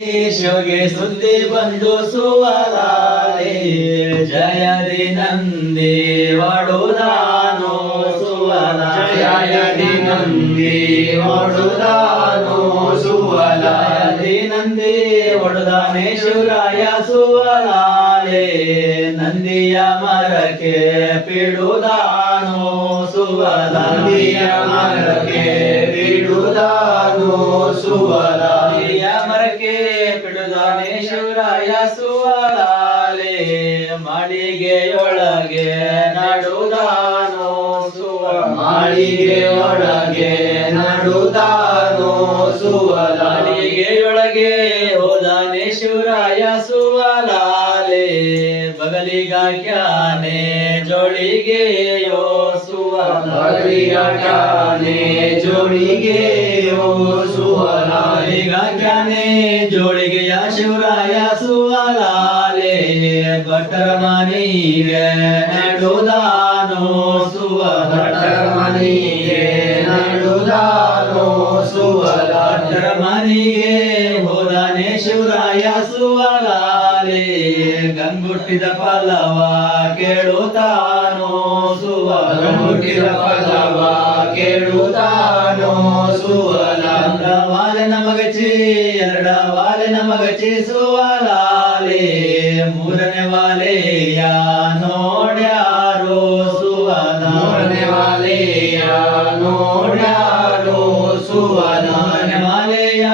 ಶಿವಗೆ ಸುದ್ದಿ ಬಂದು ಸುವಲಾಲೆ ಜಯದಿ ನಂದಿ ಒಡುದಾನೋ ಸುವಲ ಜಯದಿ ನಂದಿ ಒಡುದಾನೋ ಸುವಲ ಜಯದಿ ನಂದಿ ಒಡುದಾನೆ ಶಿವರಾಯ ಸುವಲಾಲೆ ನಂದಿಯ ಮರಕ್ಕೆ ಪಿಡುದಾನೋ ಸುವಲ ನಂದಿಯ ಮರಕ್ಕೆ ಬಿಡುದಾನೋ ಸುವಲ ಮರಕ್ಕೆ ಪಿಡುದಾನೆ ಶಿವರಾಯ ಸುವಲಾಲೆ ಮಾಳಿಗೆಯೊಳಗೆ ನಡುದಾನೋ ಸುವಲ ಮಾಳಿಗೆಯೊಳಗೆ ನಡುದಾನೋ ಸುವಲ ಮಾಳಿಗೆಯೊಳಗೆ ಹೋದಾನೆ ಶಿವರಾಯ ಸುವಲಾಲೆ ಬಗಲಿಗಾಕ್ಯಾನೆ ಜೋಳಿಗೆಯೋ ಸುವಲ ಬಗಲಿಗಾಕ್ಯಾನೆ ಜೋಳಿಗೆಯೋ ಸುವಲ ಬಗಲಿಗಾಕ್ಯಾನೆ ಜೋಳಿಗೆಯ ಶಿವರಾಯ ಸುವಲಾಲೆ ಭಟ್ಟರ ಮನೆಗೆ ನಡುದಾನೋ ಸುವಲ ಭಟ್ಟರ ಮನೆಗೆ ನಡುದಾನೋ ಸುವಲ ಭಟ್ಟರ ಮನೆಗೆ ಹೋದಾನೆ ಶಿವರಾಯ ಸುವಲಾಲೆ ಗಂಗುಟ್ಟಿದ ಫಲವ ಕೇಳುತ್ತಾನೋ ಸುವಲ ಹುಟ್ಟಿದ ಫಲವ ಕೇಳುತ್ತಾನೋ ಸುವಲ ವಾಲೆ ನಮಗಚಿ ಎರಡ ವಾಲೆ ನಮಗಚಿ ಸುವಲಾಲೆ ಮೂರನೇ ವಾಲೆಯ ನೋಡ್ಯಾರೋ ಸುವಲ ಮೂರನೇ ವಾಲೆಯ ನೋಡ್ಯಾರೋ ಸುವಲ ಮೂರನೇ ವಾಲೆಯ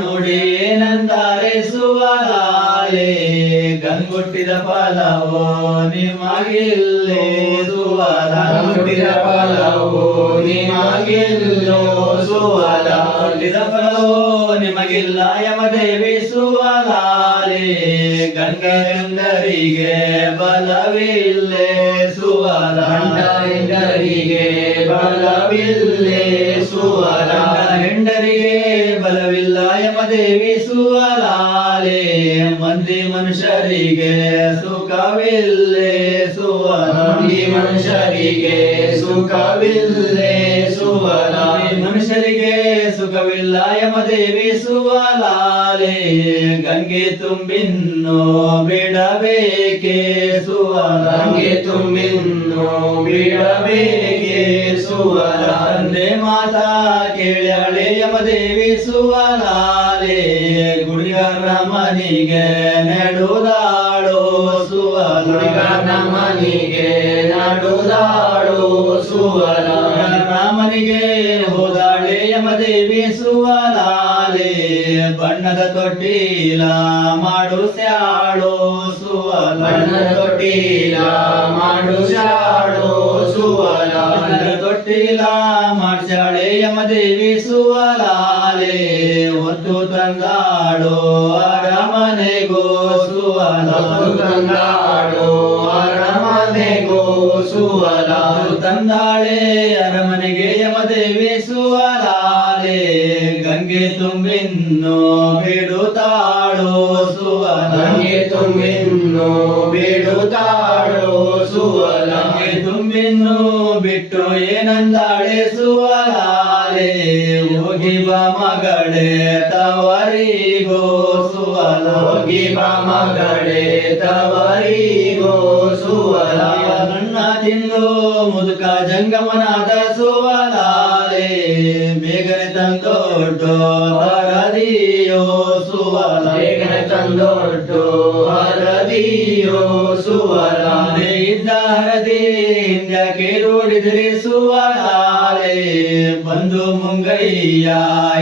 ನೋಡಿ ಏನಂತಾರೆ ಸುವಲಾಲೆ ಗಂಗುಟ್ಟಿದ ಫಲವೋ ನಿಮಗಿಲ್ಲೇ ಸುವಲ ಹುಟ್ಟಿದ ಫಲವು ನಿಮಗಿಲ್ಲೋ ಸುವಲ ಹುಟ್ಟಿದ ಫಲವೋ ನಿಮಗಿಲ್ಲ ಯಮದೇವಿ ಸುವಲಾಲೆ ಗಂಡರಿಗೆ ಬಲವಿಲ್ಲೇ ಸುವಲ ಗಂಡರಿಗೆ ಬಲವಿಲ್ಲೇ ಸುವಲ ಹೆಂಡರಿಗೆ ಬಲವಿಲ್ಲ ಯಮದೇವಿ ಸುವಲಾಲೆ ಮಂದಿ ಮನುಷ್ಯರಿಗೆ ಸುಖವಿಲ್ಲೇ ಸುವಲ ಈ ಮನುಷ್ಯರಿಗೆ ಸುಖವಿಲ್ಲೇ ಸುವಲ ಮನುಷ್ಯರಿಗೆ ಸುಖವಿಲ್ಲ ಯಮದೇವಿ ಸುವಲಾಲೆ ಗಂಗೆ ತುಂಬಿನ್ನು ಬಿಡಬೇಕೆ ಸುವಲ ಗಂಗೆ ತುಂಬಿನ್ನು ಬಿಡಬೇಕೆ ಸುವಲ ತಂದೆ ಮಾತಾ ಕೇಳಳೆ ಯಮದೇವಿ ಸುವಲಾಲೆ ಗುಡಿಗಾರ ಮನಿಗೆ ನೆಡುದಾಳೋ ಸುವಲ ಹುಡುಗನ ಮನಿಗೆ ನಡುದಾಡೋ ಸುವಲ ರಾಮನಿಗೆ ಹೋದಾಳೆ ಯಮದೇವಿ ಸುವಲಾಲೆ ಬಣ್ಣದ ತೊಟ್ಟಿಲ ಮಾಡು ಸ್ಯಾಳೋ ಸುವಲ ಬಣ್ಣದ ತೊಟ್ಟಿಲ ಮಾಡು ಶಾಡೋ ಸುವಲ ಬಣ್ಣದ ತೊಟ್ಟಿಲ ಮಾಡ್ಸ್ಯಾಳೆ ಯಮದೇವಿ ಸುವಲಾಲೆ ಹೊತ್ತು ತಂದಾಡೋ ಅರಮನೆಗೋ ಸುವಲ ತಂದಾಡೋ ಅರಮನೆಗೋ ಸುವಲ ತಂದಾಳೆ ಅರಮನೆಗೆ ಯಮದೇವಿ ಸುವಲಾಲೆ ಗಂಗೆ ತುಂಬಿನ್ನು ಬಿಡುತ್ತಾಳೋ ಸುವಲ ಗಂಗೆ ತುಂಬಿನ್ನು ಬಿಡುತ್ತಾಡೋ ಸುವಲ ಗಂಗೆ ತುಂಬಿನ್ನು ಬಿಟ್ಟು ಏನಂದಾಳೆ ಸುವಲಾಲೆ ಹೋಗಿ ಬಾ ಮಗಳೇ ತವರಿಗೋ ಸುವಲ ಹೋಗಿ ಬಾ ಮಗಳೇ ತವರಿಗೋ ಸುವಲ ಅನ್ನ ತಿಂದು ಮುದುಕ ಜಂಗಮನಾದ ಸುವಲಾಲೆ ಬೇಗನೆ ತಂದೊಡ್ಡು ಹರದಿಯೋ ಸುವಲ ಬೇಗನೆ ತಂದೊಡ್ಡು ಹರದಿಯೋ ಸುವಲ ಇದ್ದ ಹರದಿ ಹಿಂದ್ಯಾಕೆ ನೋಡಿದ್ರಿ ಸುವಲಾಲೆ ಬಂದು ಮುಂಗಯ್ಯ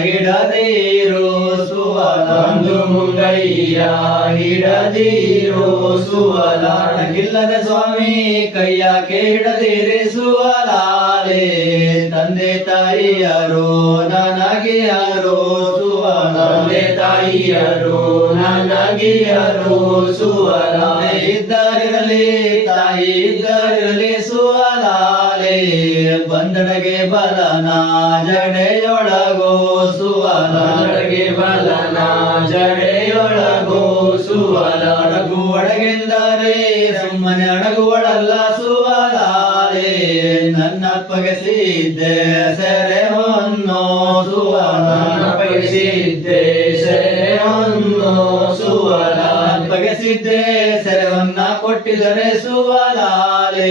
ಹಿಡದಿರೋ ಸುವಲ ಒಂದು ಮುಂಗಯ್ಯ ಹಿಡದಿರೋ ಸುವಲ ಗಿಲ್ಲದ ಸ್ವಾಮಿ ಕೈಯಾಕೆ ಹಿಡದಿರಿ ಸುವಲಾಲೆ ತಂದೆ ತಾಯಿಯರು ನನಗಿಯರು ಸುವಲ ತಂದೆ ತಾಯಿಯರು ನನಗಿಯರು ಸುವಲ ಇದ್ದರಿರಲಿ ತಾಯಿ ಇದ್ದರಿರಲಿ ಸುವಲಾಲೆ ಬಂದಡಗೆ ಬಲನ ಜಡೆಯೊಳಗೋ ಸುವಲ ನನಗೆ ಬಲನ ಜಡೆಯೊಳಗೋ ಸುವಲ ಅಡಗು ಒಳಗೆಂದರೆ ಸುಮ್ಮನೆ ಅಡಗುವಳಲ್ಲ ಸುವಲಾಲೆ ನನ್ನಪ್ಪಗೆ ಸಿದ್ದೆ ಸೆರೆ ಹೊನ್ನೋ ಸುವಲ ನನ್ನ ಬಯಸಿದ್ದೆ ಸೆರೆ ಹೊನ್ನು ಬಗೆಸಿದ್ದೆ ಸೆರವನ್ನ ಕೊಟ್ಟಿದರೆ ಸುವಲಾಲೆ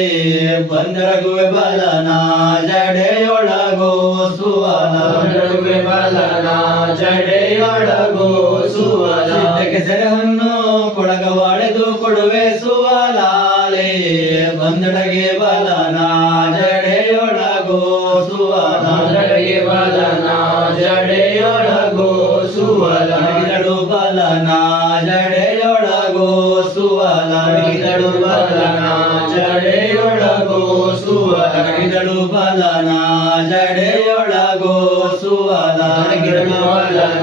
ಬಂದರಗುವೆ ಬಲನ ಜಡೆಯೊಳಗೋ ಸುವಲ ಬಂದರಗುವೆ ಬಲನ ಜಡೆಯೊಳಗೋ ಸುವಲ ಸಿದ್ಧಕ್ಕೆ ಸೆರವನ್ನು ಕೊಡಗವಾಳೆದು ಕೊಡುವೆ ಸುವಲಾಲೆ ಬಂದಡಗೆ ಬಲನ ಜಡೆಯೊಳಗೋ ಸುವಲ ಬಂದರಗೆ ಬಲನ ಜಡೆಯೊಳಗೋ ಸುವಲ ಅಡಗಿದಳು ಬಲನ ಜಡೆಯೊಳಗೋ ಸುವಲ ಅಡಗಿದಳು ಬಲನ ಜಡೆಯೊಳಗೋ ಸುವಲ ಅಡಗಿದಳು ಬಲನ ಜಡೆಯೊಳಗೋ ಸುವಲ ಅಡಗಿದಳು ಬಲನ